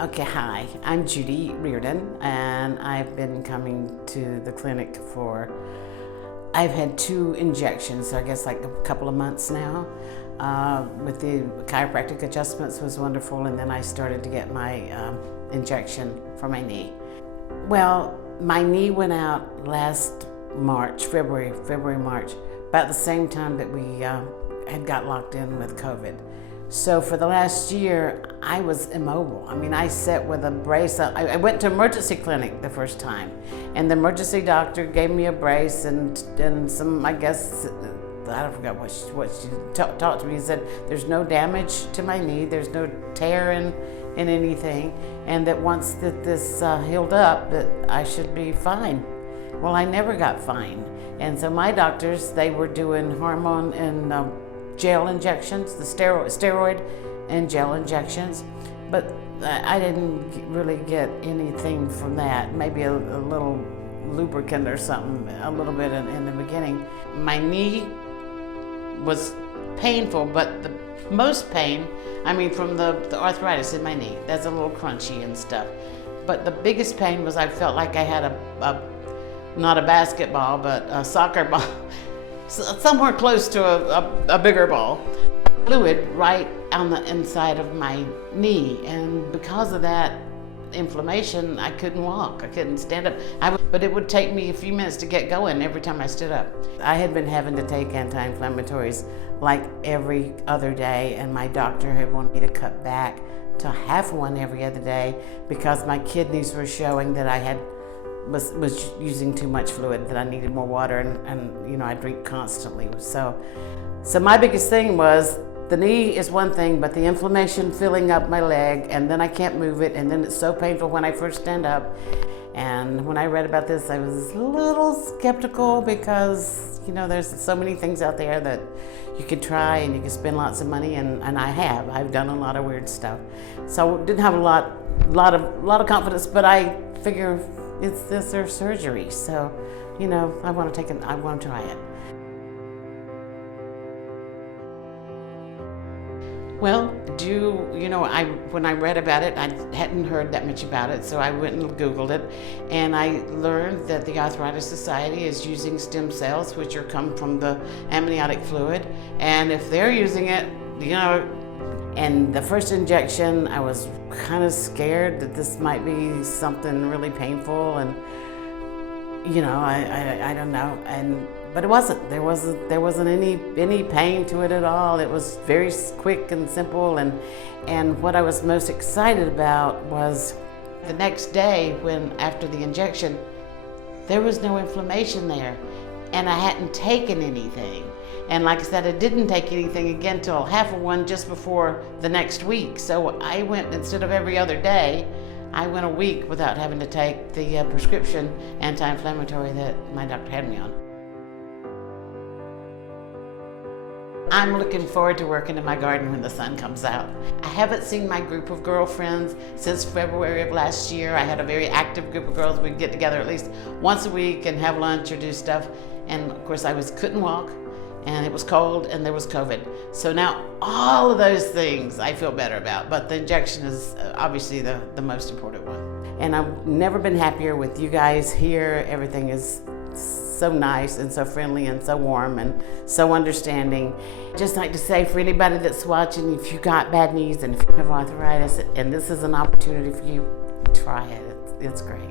Okay, hi, I'm Judy Reardon, and I've been coming to the clinic I've had 2 injections, so I guess like a couple of months now. With the chiropractic adjustments was wonderful, and then I started to get my injection for my knee. Well, my knee went out last March, February, March, about the same time that we had got locked in with COVID. So for the last year, I was immobile. I mean, I sat with a brace. I went to emergency clinic the first time, and the emergency doctor gave me a brace and some, I guess, I forgot what she talked to me. He said, there's no damage to my knee, there's no tear in anything, and that once that this healed up, that I should be fine. Well, I never got fine. And so my doctors, they were doing hormone and gel injections, the steroid and gel injections, but I didn't really get anything from that. Maybe a little lubricant or something, a little bit in the beginning. My knee was painful, but the most pain, I mean, from the arthritis in my knee, that's a little crunchy and stuff. But the biggest pain was I felt like I had not a basketball, but a soccer ball, somewhere close to a bigger ball. Fluid right on the inside of my knee, and because of that inflammation, I couldn't walk, I couldn't stand up. But it would take me a few minutes to get going every time I stood up. I had been having to take anti-inflammatories like every other day, and my doctor had wanted me to cut back to half one every other day because my kidneys were showing that I was using too much fluid, that I needed more water, and you know, I drink constantly. So my biggest thing was the knee is one thing, but the inflammation filling up my leg, and then I can't move it, and then it's so painful when I first stand up. And when I read about this, I was a little skeptical because, you know, there's so many things out there that you could try and you can spend lots of money, and I've done a lot of weird stuff. So didn't have a lot of confidence, but I figure it's their surgery, so you know, I want to try it. Well, when I read about it, I hadn't heard that much about it, so I went and Googled it, and I learned that the Arthritis Society is using stem cells, which come from the amniotic fluid, and if they're using it, you know. And the first injection, I was kind of scared that this might be something really painful, and you know, I don't know, but it wasn't. There wasn't any pain to it at all. It was very quick and simple, and what I was most excited about was the next day, when after the injection, there was no inflammation there, and I hadn't taken anything. And like I said, I didn't take anything again till half of one just before the next week. So I went, instead of every other day, I went a week without having to take the prescription anti-inflammatory that my doctor had me on. I'm looking forward to working in my garden when the sun comes out. I haven't seen my group of girlfriends since February of last year. I had a very active group of girls. We'd get together at least once a week and have lunch or do stuff. And of course, I couldn't walk, and it was cold, and there was COVID. So now all of those things I feel better about, but the injection is obviously the most important one. And I've never been happier with you guys here. Everything is so nice and so friendly and so warm and so understanding. Just like to say, for anybody that's watching, if you got bad knees and if you have arthritis and this is an opportunity for you, try it. It's great.